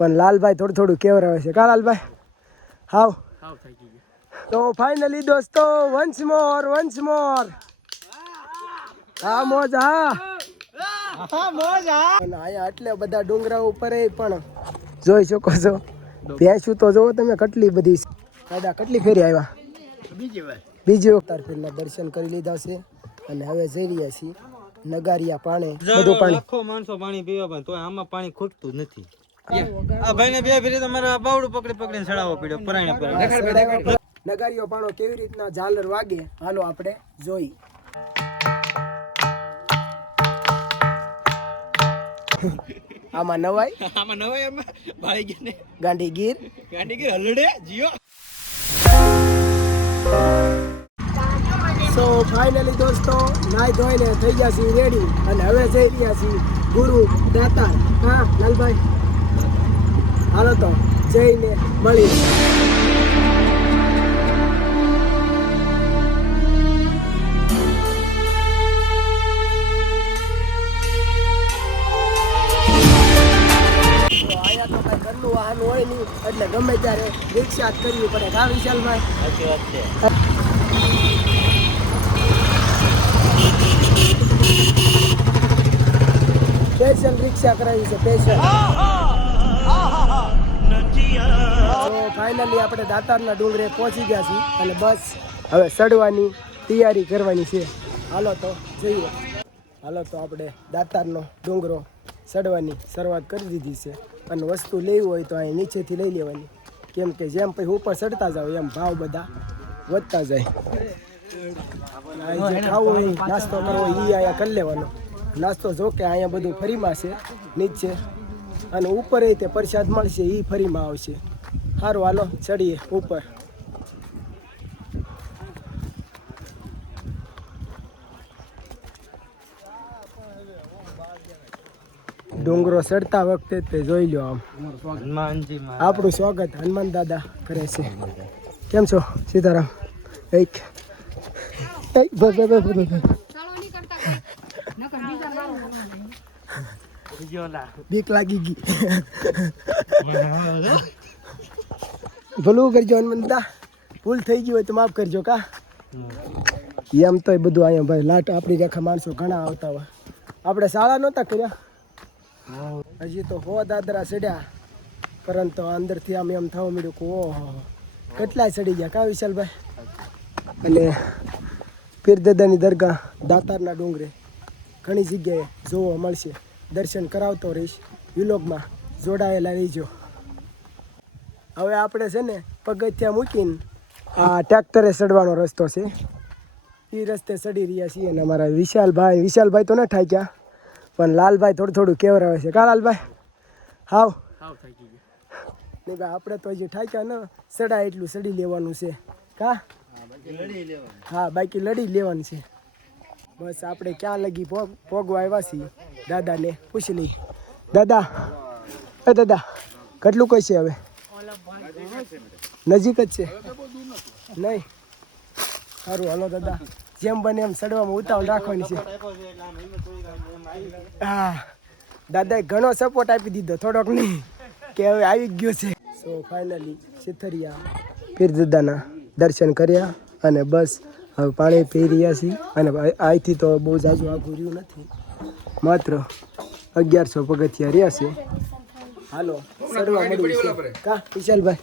પણ લાલભાઈ થોડું થોડું કેવરાવે છે કા લાલભાઈ? હાવ તો ફાઇનલી દોસ્તો વન્સ મોર હા મોજ હા અને અહીંયા એટલે બધા ડુંગરા ઉપર પણ જોઈ શકો છો ભેંસું તો જોવો તમે કેટલી બધી. દાદા કેટલી ફેરી આવ્યા? બીજી વખત ફેરના દર્શન કરી લીધા છે અને હવે જઈ રહ્યા છીએ નગારિયા પાણી બધું પાણી. લાખો માણસો પાણી પીવા પણ તોય આમાં પાણી ખૂટતું નથી. આ ભાઈને બે ફેરી તમારે બાવડું પકડીને ચડાવવો પડ્યો પરાણે. નગારીઓ પાણો કેવી રીતના ઝાલર વાગે હાલો આપણે જોઈ. આમાં નવાઈ ગાંડી ગીર હલડે જીઓ. સો ફાઇનલી દોસ્તો નાઈ ધોઈને થઈ ગયા છીએ રેડી અને હવે જઈ રહ્યા છીએ ગુરુ દાતા. હા લાલભાઈ હાલો તો જઈને મળી. વાહન હોય નહીં એટલે ગમે ત્યારે રિક્ષા જ કરવી પડે કા વિશાલભાઈ? સાચી વાત છે. સ્પેશિયલ રિક્ષા કરાવી છે સ્પેશિયલ. તો ફાઇનલી આપણે દાતારના ડુંગરે પહોંચી ગયા છીએ અને બસ હવે ચડવાની તૈયારી કરવાની છે. હાલો તો જઈએ. હાલો તો આપણે દાતારનો ડુંગરો ચડવાની શરૂઆત કરી દીધી છે અને વસ્તુ લેવી હોય તો અહીં નીચેથી લઈ લેવાની કેમ કે જેમ પછી ઉપર ચડતા જાવ એમ ભાવ બધા વધતા જાય. જે ખાવું હોય નાસ્તો કરવો એ અહીંયા કરી લેવાનો. નાસ્તો જો કે અહીંયા બધું ફરીમાં છે નીચે અને ઉપર એ તે પ્રસાદ મળશે એ ફરીમાં આવશે. સારું હાલો ચડીએ ઉપર. ડુંગરો ચડતા વખતે તે જોઈ લો આમ આપણું સ્વાગત હનુમાન દાદા કરે છે. કેમ છો સીતારામ? બીક લાગી ગઈ. ભલું કરજો હનુમાન દાદા, ભૂલ થઈ ગઈ હોય તો માફ કરજો કા. એમ તો બધું અહીંયા ભાઈ લાટ આપણી રેખા માણસો ઘણા આવતા હોય. આપણે શાળા નહોતા કર્યા હજી તો હો દાદરા ચડ્યા પરંતુ અંદરથી આમ એમ થવા મળ્યું કે ઓહો કેટલાય ચડી ગયા કા વિશાલભાઈ. અને પીરદાદાની દરગાહ દાતારના ડુંગરે ઘણી જગ્યાએ જોવા મળશે. દર્શન કરાવતો રહીશ, વિલોગમાં જોડાયેલા રહીજો. હવે આપણે છે ને પગથિયા મૂકીને આ ટ્રેક્ટરે ચડવાનો રસ્તો છે એ રસ્તે ચડી રહ્યા છીએ. અને અમારા વિશાલભાઈ તો ન થાય ક્યાં પણ લાલભાઈ થોડું થોડું કેવરાવે છે કા લાલભાઈ? હાવ નહીં ભાઈ આપણે તો હજી ઠાક્યા ન ચડાય એટલું ચડી લેવાનું છે કા. હા બાકી લડી લેવાનું છે. બસ આપણે ક્યાં લગી પોગવા આવ્યા છીએ દાદાને પૂછી લઈ. દાદા દાદા કેટલું કઈ છે હવે? નજીક જ છે નહીં? સારું હાલો દાદા જેમ બને એમ ચડવામાં ઉતાવળ રાખવાની છે. હા દાદાએ ઘણો સપોર્ટ આપી દીધો થોડોક નહીં કે હવે આવી ગયો છે. સો ફાઇનલી સિથરિયા પીરદાદાના દર્શન કર્યા અને બસ હવે પાણી પી રહ્યા છીએ. અને અહીંથી તો બહુ જાજુ આઘું રહ્યું નથી, માત્ર 1100 પગથિયા રહ્યા છે. હાલો ચડવા મળ્યું છે કા વિશાલભાઈ?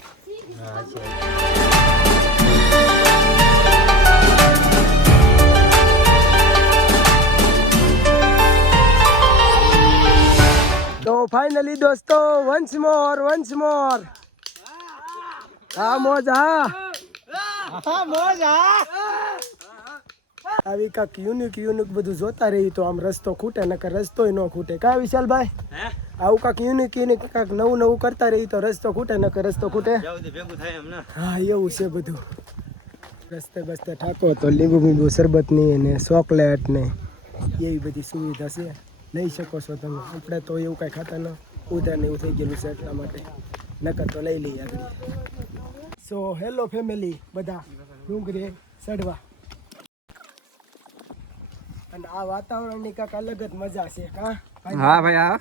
તો ફાઇનલી દોસ્તો વન્સ મોર હા મોજ હા મોજ હા. આવી કાંક યુનિક બધું જોતા રહી તો આમ રસ્તો ખૂટે નકર રસ્તોય ન ખૂટે કા વિશાલભાઈ? આવું કાંક યુનિક કાંક નવું કરતા રહી તો રસ્તો ખૂટે નકર રસ્તો ખૂટે. હા એવું છે બધું. રસ્તે બસ્તે ઠાકો તો લીંબુ શરબતની અને ચોકલેટ ને એવી બધી સુવિધા છે, લઈ શકો છો તમે. આપણે તો એવું કાંઈ ખાતા ન ઉધાર ને એવું થઈ ગયેલું છે એટલા માટે નકર તો લઈ લઈએ આગળ. સો હેલો ફેમિલી બધા ડુંગરે ચડવા અને આ વાતાવરણની કાંઈક અલગ જ મજા છે કા? હા ભાઈ હા.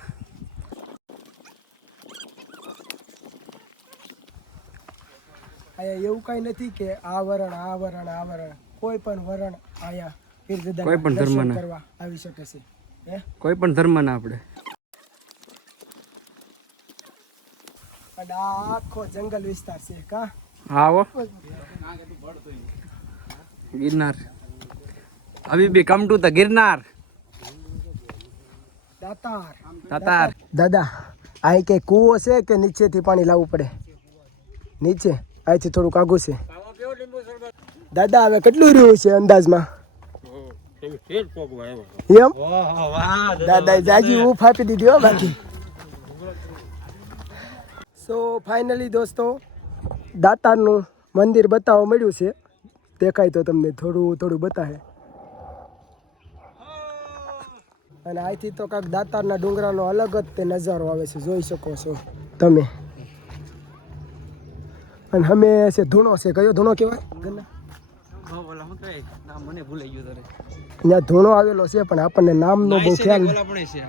અહીંયા એવું કઈ નથી કે આ વરણ કોઈ પણ વરણ અહીંયા પીરદાદા કોઈ પણ ધર્મના કરવા આવી શકે છે હે કોઈ પણ ધર્મના આપણે અને આ આખો જંગલ વિસ્તાર છે કા હા આવો ગિરનાર અભી બી કમ ટુ ધ ગિરનાર દાતાર દાદા અહીં કે કૂવો છે કે નીચેથી પાણી લાવવું પડે નીચે અહીંથી થોડુંક આઘું છે દાદા હવે કેટલું રહ્યું છે અંદાજમાં એમ દાદા જાજી ઊફ આપી દીધી હો બાકી સો ફાઇનલી દોસ્તો દાતારનું મંદિર બતાવવા મળ્યું છે દેખાય તો તમને થોડું બતાવે અને અહીંથી તો કાંઈક દાતારના ડુંગરાનો અલગ જ તે નજારો આવે છે જોઈ શકો છો તમે અને અમે છે ધૂણો છે કયો ધૂણો કહેવાય મને ભૂલાઈ ગયું તારે અહીંયા ધૂણો આવેલો છે પણ આપણને નામનો બહુ ખ્યાલ નથી.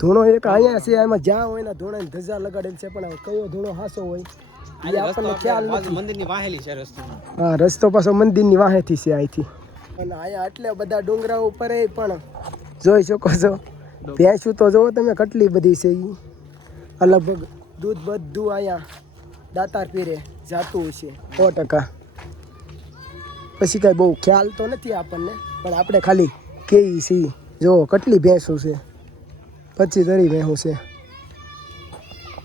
ધૂણો એક અહીંયા છે એમાં જ્યાં હોય ને ધૂણાની ધજા લગાડેલ છે પણ કયો ધૂણો હાસો હોય એ આપણને ખ્યાલ નથી. મંદિરની વાહેલી છે રસ્તો હા રસ્તો પાછો મંદિરની વાહેથી છે અહીંથી અને અહીંયા આટલા બધા ડુંગરા ઉપર પણ જોઈ શકો છો ભેંસું તો જોવો તમે કેટલી બધી છે એ લગભગ દૂધ બધું અહીંયા દાતાર પીરે જાતું છે 100%. પછી કાંઈ બહુ ખ્યાલ તો નથી આપણને પણ આપણે ખાલી કેવી છીએ જો કેટલી ભેંસું છે 25-30 ભેંસું છે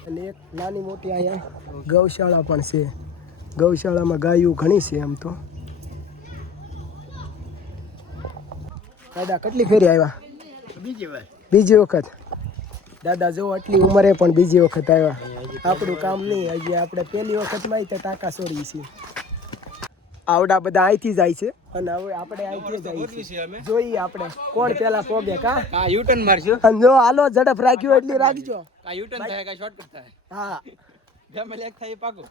અને એક નાની મોટી અહીંયા ગૌશાળા પણ છે ગૌશાળામાં ગાયો ઘણી છે આમ તો દાદા કેટલી ફેરી આવ્યા બીજી વખત દાદા જો આટલી ઉંમરે પણ બીજી વખત આવ્યા આપણું કામ નહીં હજી આપણે પહેલી વખતમાં તે ટાંકા છોડી છીએ આવડા બધા અહીંથી જાય છે અને હવે આપણે અહીંથી જઈએ છીએ જોઈએ આપણે કોણ પેલા પોગે કા યુ ટર્ન મારશું અને જો હાલો ઝડપ રાખ્યું એટલી રાખજો યુ ટર્ન થાય કે શોર્ટકટ થાય હા ગમે એક થાય પાકો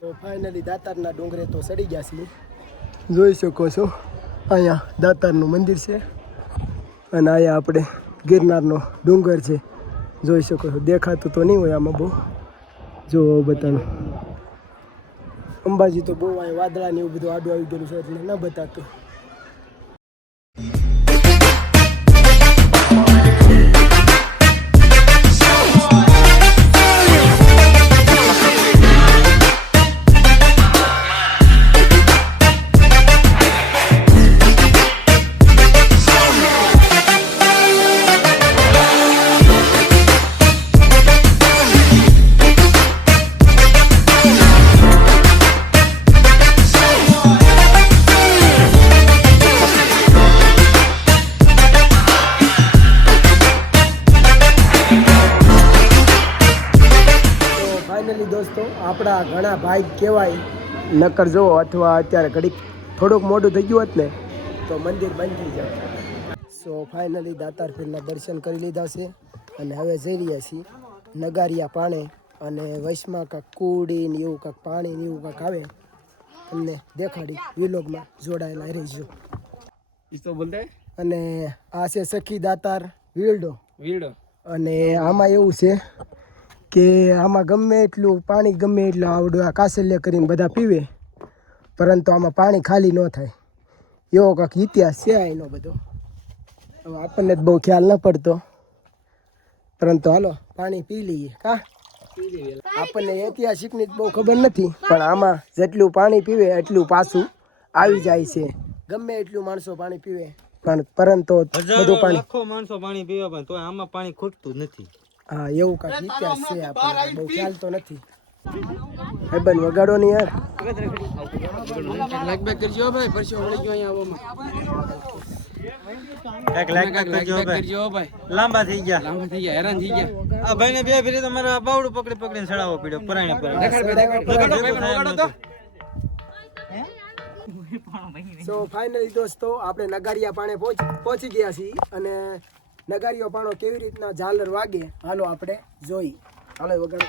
તો ફાઇનલી દાતારના ડુંગરે તો ચડી ગયા છીએ જોઈ શકો છો અહીંયા દાતારનું મંદિર છે અને અહીંયા આપણે ગિરનારનો ડુંગર છે જોઈ શકો છો દેખાતું તો નહીં હોય આમાં બહુ જો બતાનું અંબાજી તો બહુ અહીંયા વાદળા ને એવું બધું આડું આવી ગયેલું છે એટલે ન બતાતું દોસ્તો આપણા ઘણા ભાઈ કહેવાય નકર જો અથવા અત્યારે ઘડીક થોડુંક મોડું થઈ ગયું હોત ને તો મંદિર બંધ થઈ જાય સો ફાઇનલી દાતાર પીરના દર્શન કરી લીધા છે અને હવે જઈ રહ્યા છીએ નગારિયા પાણે અને વચમાં કાંક કુડી ને એવું કાંક પાણી ને એવું કાંક આવે તમને દેખાડી વિલોગમાં જોડાયેલા રહેજો અને આ છે સખી દાતાર વીરડો અને આમાં એવું છે કે આમાં ગમે એટલું પાણી ગમે એટલું આવડું આ કાસલ્ય કરીને બધા પીવે પરંતુ આમાં પાણી ખાલી ન થાય એવો કાંઈક ઇતિહાસ છે એનો બધો હવે આપણને જ બહુ ખ્યાલ ન પડતો પરંતુ હાલો પાણી પી લઈએ કા આપણને ઐતિહાસિકની બહુ ખબર નથી પણ આમાં જેટલું પાણી પીવે એટલું પાછું આવી જાય છે ગમે એટલું માણસો પાણી પીવે પણ પરંતુ બધું પાણી લાખો માણસો પાણી પીવે પણ તોય આમાં પાણી ખૂટતું નથી હા એવું કાંઈક ઇતિહાસ છે આપણને બહુ ખ્યાલ તો નથી ભાઈબંધ વગાડો ને યાર કરજો ભાઈ પરસો વળી ગયો અહીંયા આવવામાં કરજો ભાઈ લાંબા થઈ ગયા હેરાન થઈ ગયા આ ભાઈને બે ફેરી તો મારા બાવડું પકડીને ચડાવવો પડ્યો પરાણે સો ફાઇનલી દોસ્તો આપણે નગારિયા પાણે પહોંચી ગયા છીએ અને નગારીઓ પાણો કેવી રીતના ઝાલર વાગે હાલો આપણે જોઈ હાલો વગાડો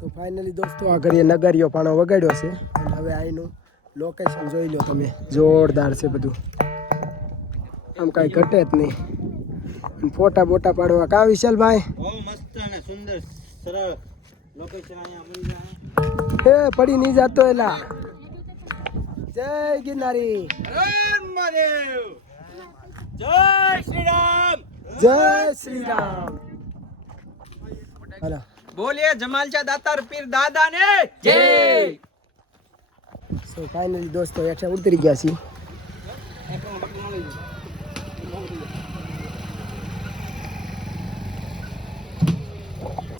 તો ફાઇનલી દોસ્તો આ ઘડીએ નગારીઓ પાણો વગાડ્યો છે અને હવે અહીંનું લોકેશન જોઈ લો તમે, જોરદાર છે બધું, આમ કાંઈ ઘટે જ નહીં. ફોટા બોટા પાડવા કા વિશાલભાઈ? બહુ મસ્ત અને સુંદર સરળ લોકેશન અહીંયા મળી જાય. હે પડી નહીં જાતો એલા. જય ગિરનારી, જય શ્રી રામ. જય શ્રી રામ. હાલો બોલીએ જમાલચા દાતાર પીર દાદા ને જય. સો ફાઇનલી દોસ્તો હેઠે ઉતરી ગયા છીએ.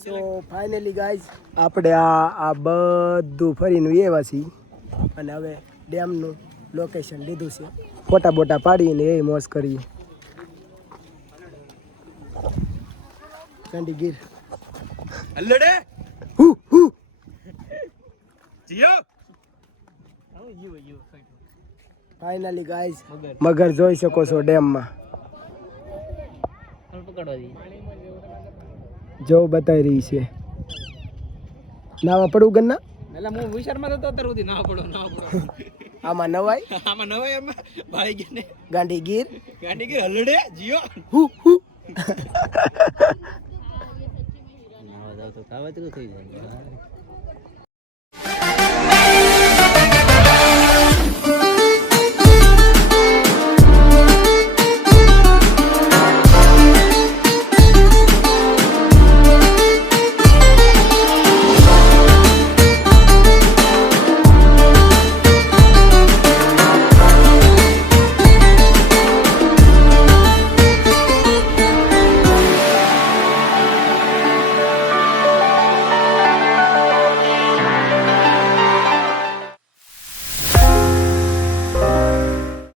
સો ફાઇનલી ગાઈઝ આપણે આ બધું ફરીને એવા છીએ અને હવે ડેમનું લોકેશન લીધું છે. ફોટા બોટા પાડીને એ મોજ કરીએ. ચંડીગીર અલ્લડે હુ હુ. જીઓ. ફાઇનલી ગાઈઝ મગર જોઈ શકો છો ડેમમાં. જો બતાવી રહી છે. નાવા પડું ગન્ના એટલે હું વિચારમાં તો અત્યાર સુધી ના પડો. આમાં નવાઈ આમાં નવાય એમાં ભાઈ ગયા ને ગાંધીગીર ગાંડી કે હલડે જીઓ. હુ હુ. તો ખાવા તો થઈ જાય.